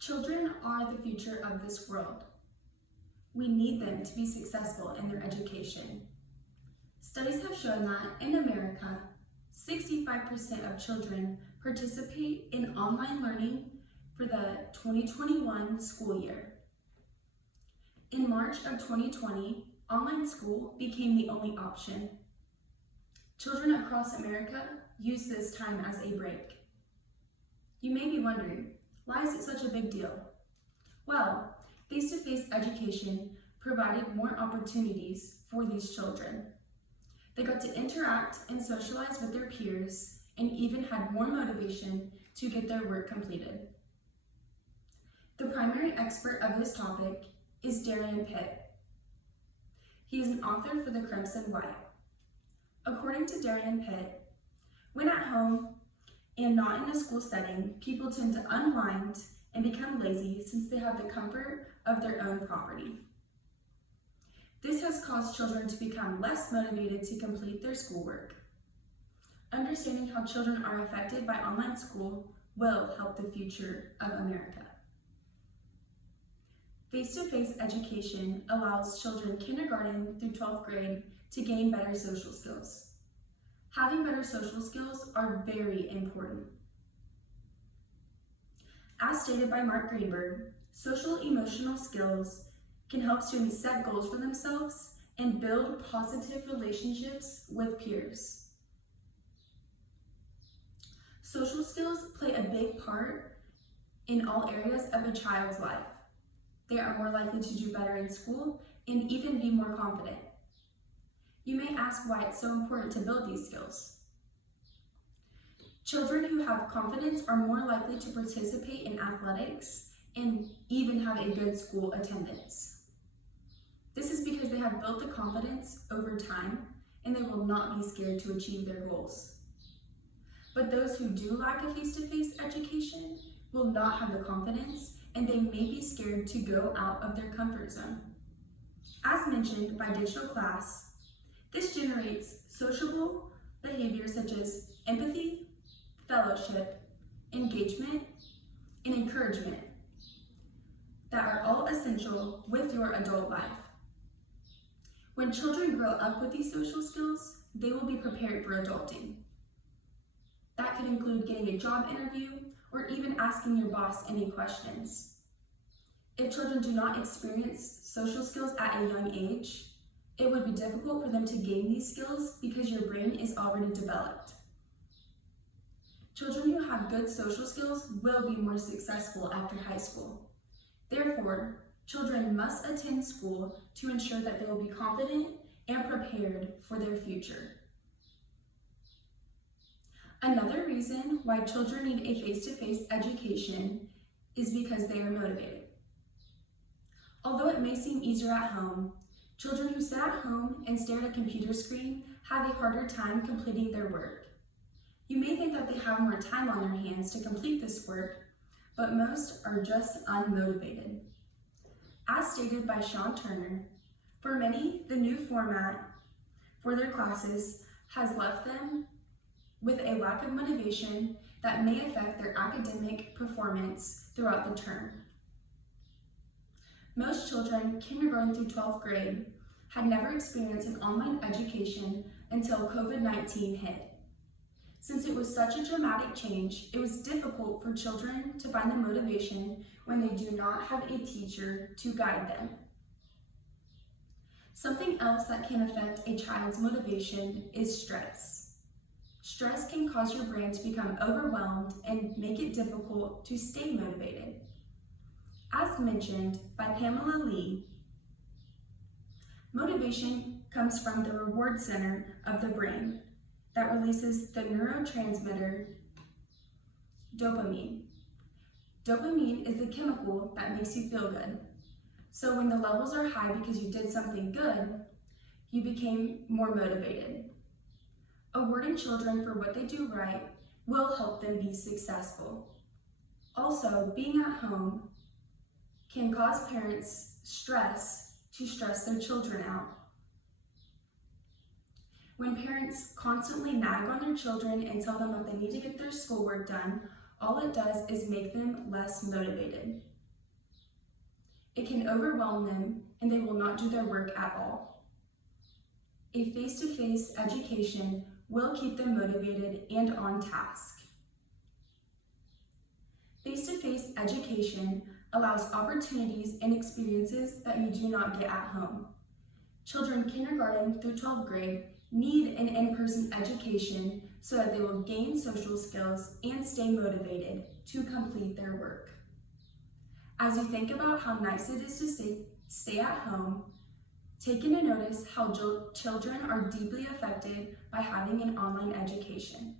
Children are the future of this world. We need them to be successful in their education. Studies have shown that in America, 65% of children participate in online learning for the 2021 school year. In March of 2020, online school became the only option. Children across America use this time as a break. You may be wondering, why is it such a big deal? Well, face-to-face education provided more opportunities for these children. They got to interact and socialize with their peers and even had more motivation to get their work completed. The primary expert of this topic is Darian Pitt. He is an author for the Crimson White. According to Darian Pitt, when at home and not in a school setting, people tend to unwind and become lazy since they have the comfort of their own property. This has caused children to become less motivated to complete their schoolwork. Understanding how children are affected by online school will help the future of America. Face-to-face education allows children kindergarten through 12th grade to gain better social skills. Having better social skills are very important. As stated by Mark Greenberg, social-emotional skills can help students set goals for themselves and build positive relationships with peers. Social skills play a big part in all areas of a child's life. They are more likely to do better in school and even be more confident. You may ask why it's so important to build these skills. Children who have confidence are more likely to participate in athletics and even have a good school attendance. This is because they have built the confidence over time and they will not be scared to achieve their goals. But those who do lack a face-to-face education will not have the confidence and they may be scared to go out of their comfort zone. As mentioned by digital class, this generates sociable behaviors such as empathy, fellowship, engagement, and encouragement that are all essential with your adult life. When children grow up with these social skills, they will be prepared for adulting. That could include getting a job interview or even asking your boss any questions. If children do not experience social skills at a young age, it would be difficult for them to gain these skills because your brain is already developed. Children who have good social skills will be more successful after high school. Therefore, children must attend school to ensure that they will be confident and prepared for their future. Another reason why children need a face-to-face education is because they are motivated. Although it may seem easier at home, children who sit at home and stare at a computer screen have a harder time completing their work. You may think that they have more time on their hands to complete this work, but most are just unmotivated. As stated by Sean Turner, for many, the new format for their classes has left them with a lack of motivation that may affect their academic performance throughout the term. Most children, kindergarten through 12th grade, had never experienced an online education until COVID-19 hit. Since it was such a dramatic change, it was difficult for children to find the motivation when they do not have a teacher to guide them. Something else that can affect a child's motivation is stress. Stress can cause your brain to become overwhelmed and make it difficult to stay motivated. As mentioned by Pamela Lee, motivation comes from the reward center of the brain that releases the neurotransmitter dopamine. Dopamine is the chemical that makes you feel good. So when the levels are high because you did something good, you became more motivated. Awarding children for what they do right will help them be successful. Also, being at home can cause parents stress to stress their children out. When parents constantly nag on their children and tell them that they need to get their schoolwork done, all it does is make them less motivated. it can overwhelm them and they will not do their work at all. A face-to-face education will keep them motivated and on task. Face-to-face education allows opportunities and experiences that you do not get at home. Children kindergarten through 12th grade need an in-person education so that they will gain social skills and stay motivated to complete their work. As you think about how nice it is to stay at home, take in a notice how children are deeply affected by having an online education.